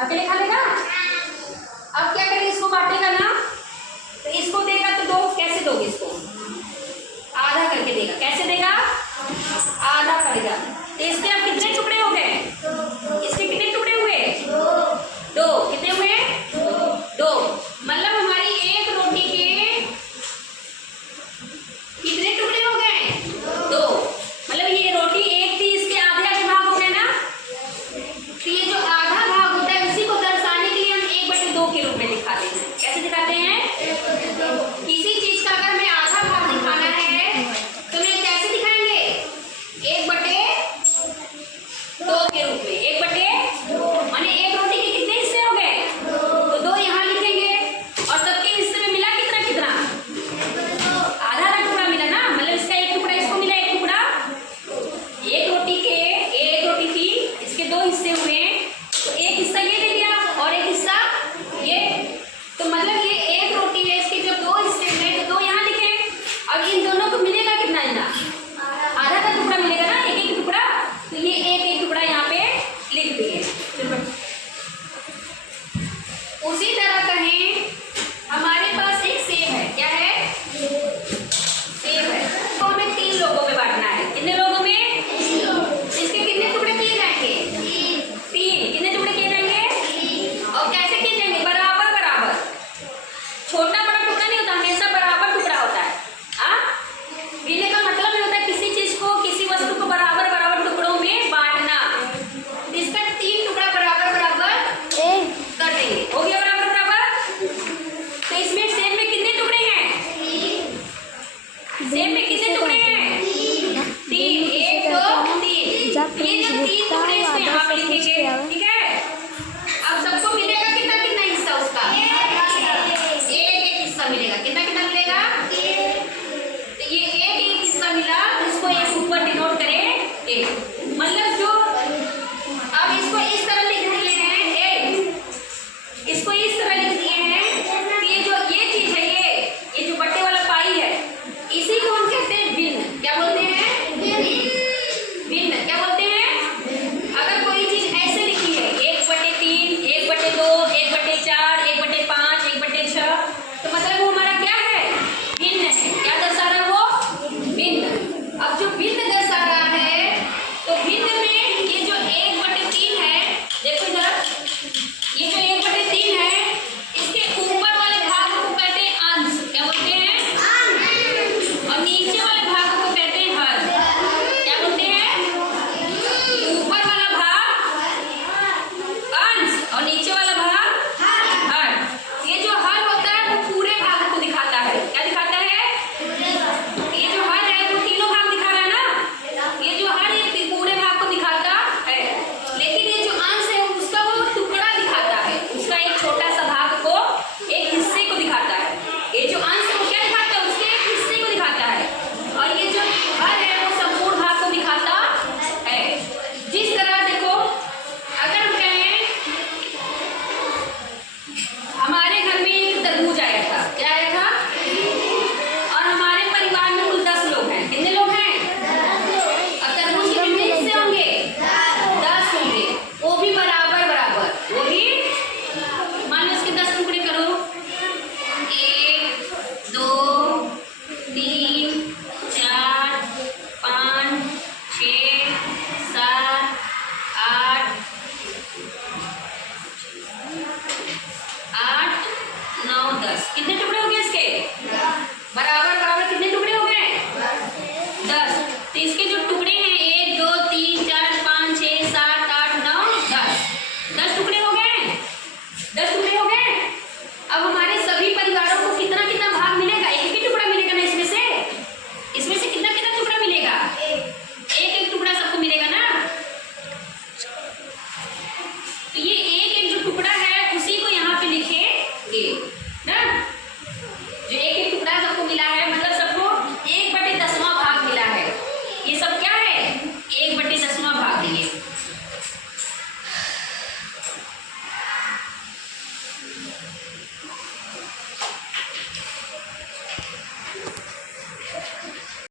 अकेले खा लेगा। अब क्या करें, इसको बांटेगा ना, तो इसको देगा तो दो, कैसे दोगे इसको, आधा करके देगा। कैसे देगा, आधा करेगा। तो इसके अब कितने टुकड़े हो गए, इसके कितने टुकड़े हुए, दो। कितने हुए, दो। मतलब हमारी एक रोटी के कितने टुकड़े हो गए, दो। मतलब ये रोटी एक थी, इसके आधे आधे भाग हो गए ना। तो ये जो आधा भाग होता है उसी को दर्शाने के लिए हम 1/2 के रूप में दिखाते हैं। कैसे दिखाते हैं, किसी चीज का अगर हमें आधा भाग दिखाना है तो मैं कैसे दिखाएंगे, 1/2 के रूप में। 1/2 माने एक रोटी के कितने हिस्से हो गए, तो 2 यहाँ लिखेंगे। और सबके हिस्से में मिला कितना कितना, आधा आधा टुकड़ा मिला ना। मतलब इसका एक टुकड़ा, इसको मिला एक टुकड़ा। एक रोटी थी, इसके 2 हिस्से हुए, तो एक हिस्सा ये दे दिया और एक हिस्सा ये। तो मतलब ये एक रोटी है, इसके जब 2 हिस्से हुए तो 2 यहाँ लिखे। अब इन दोनों को मिलेगा कितना, आधा का टुकड़ा मिलेगा ना, एक एक टुकड़ा। तो ये एक एक टुकड़ा यहाँ पे लिख दिए। उसी तरह कहें, हमारे पास एक सेब है। क्या है, सेब है। तो हमें 3 लोगों में बांटना है। कितने लोगों में, इसके कितने टुकड़े किए जाएंगे, 3। कितने टुकड़े किए जाएंगे, और कैसे किए जाएंगे, बराबर बराबर। छोटा बड़ा टुकड़ा नहीं होता, हमेशा बराबर टुकड़ा होता है। गिनने का मतलब ये होता है किसी चीज को, किसी वस्तु को बराबर बराबर टुकड़ों में बांटना। इसका 3 टुकड़ा बराबर बराबर कर देंगे, हो गया बराबर बराबर। तो इसमें सेब में कितने टुकड़े हैं, सेब में कितने टुकड़े हैं, 3। 1 2 3। ये जो 3 टुकड़े इसमें यहाँ पे लिखेंगे, ठीक है। अब सबको मिलेगा कितना कितना हिस्सा उसका, एक एक हिस्सा मिलेगा। कितना कितना मिलेगा, तो ये एक एक हिस्सा मिला, इसको एक ऊपर डिनोट करें 1। मतलब जो अब इसको इस तरह लिख दिए हैं, इसको इस तरह लिख दिए हैं कि ये जो ये चीज है, ये जो बट्टे वाला पाई है, इसी को हम कहते हैं भिन्न। क्या बोलते हैं, भिन्न। क्या बोलते हैं, अगर कोई चीज ऐसे लिखी है 1/3, 1/2, 1/4, 1/5, 1/6, तो मतलब वो हमारा क्या है, भिन्न है। क्या दर्शा रहा है वो, भिन्न। अब जो भिन्न दर्शा रहा है, तो भिन्न में ये जो 1/3 है, देखो इधर, ये जो 1/3 है, इसके ऊपर वाले भाग को कहते हैं अंश। क्या बोलते हैं, और नीचे वाले भाग को कहते हैं हर। क्या बोलते हैं, ऊपर वाला भाग अंश और नीचे वाला भाग हर। ये जो हर होता है वो पूरे भाग को दिखाता है। क्या दिखाता है, ये जो हर है वो तीनों भाग दिखा रहा है ना। ये जो हर ये पूरे भाग को दिखाता है, लेकिन ये जो अंश है उसका वो टुकड़ा दिखाता है, उसका एक छोटा सा भाग को, एक हिस्से को दिखाता है। ये जो अंश है वो क्या दिखाता है, उसके एक हिस्से को दिखाता है। और ये जो हर है वो संपूर्ण भाग को दिखाता है। जिस तरह देखो, अगर हम कहें हमारे घर में एक तरबूज आया था। क्या आया था, और हमारे परिवार में कुल 10 लोग हैं। कितने लोग हैं, और तरबूज के कितने हिस्से होंगे, 10 होंगे। वो भी बराबर बराबर, वो भी मान लो इसके 10 टुकड़े करो, 1 2 3 4 5 6 7 8 9 10।